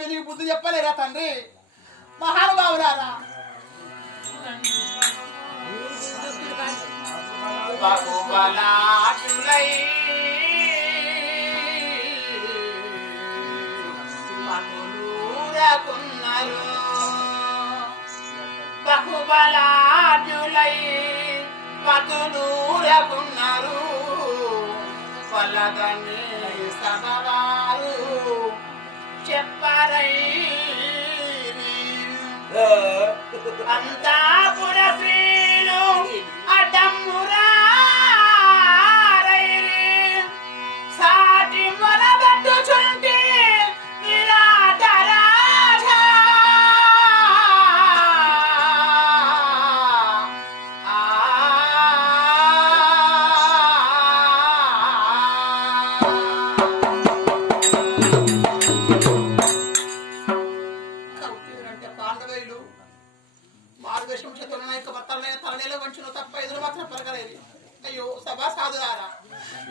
వీరికి బుద్ధి చెప్పలేరా తండ్రి? మహానుభావులారా, బహుబలాజులై పతులూరకున్నారు పల్లదని సభవారు చెప్పరై అంతాపుర శ్రీలు అడ్డమ్మురారై సాటి మొలబెట్టుచుంటే విరాటరాజా అయ్యో సభా సాధులారా,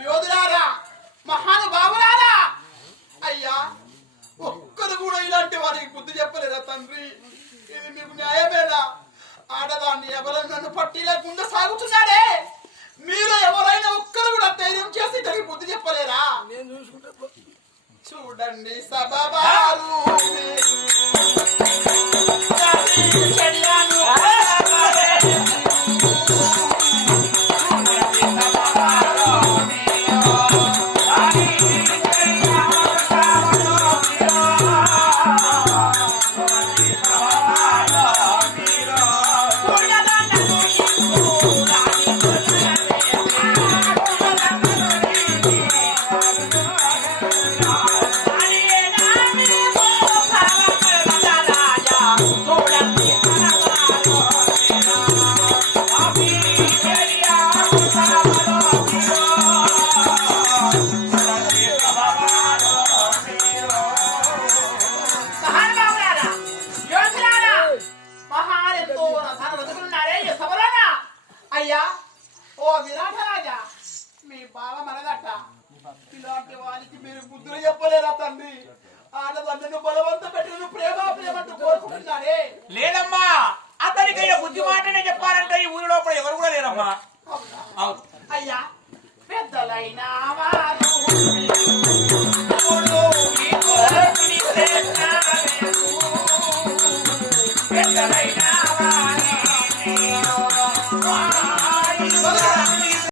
యోధులారా, మహానుభావులారా, అయ్యా ఒక్కరు కూడా ఇలాంటి వారికి బుద్ధి చెప్పలేదా తండ్రి? ఇది మీకు న్యాయమేనా? ఆడదాన్ని ఎవరైనా నన్ను పట్టి లేకుండా సాగుతున్నాడే, మీరు ఎవరైనా ఒక్కరు కూడా ధైర్యం చేసి ఇతనికి బుద్ధి చెప్పలేరా? చూడండి సభవారు అయ్యా. ఓ విరాటరాజా, మీ బావ మనదట. ఇలాంటి వారికి మీరు బుద్ధులు చెప్పలేరా తండ్రి? ఆడదండ్రులను బలవంత పెట్టిన ప్రేమ ప్రేమంటూ కోరుకుంటున్నారే. లేదమ్మా, అతనికైనా బుద్ధి మాటనే చెప్పాలంటే ఈ ఊరి లోపల ఎవరు కూడా లేరమ్మా. అయ్యా, పెద్దలైన వారు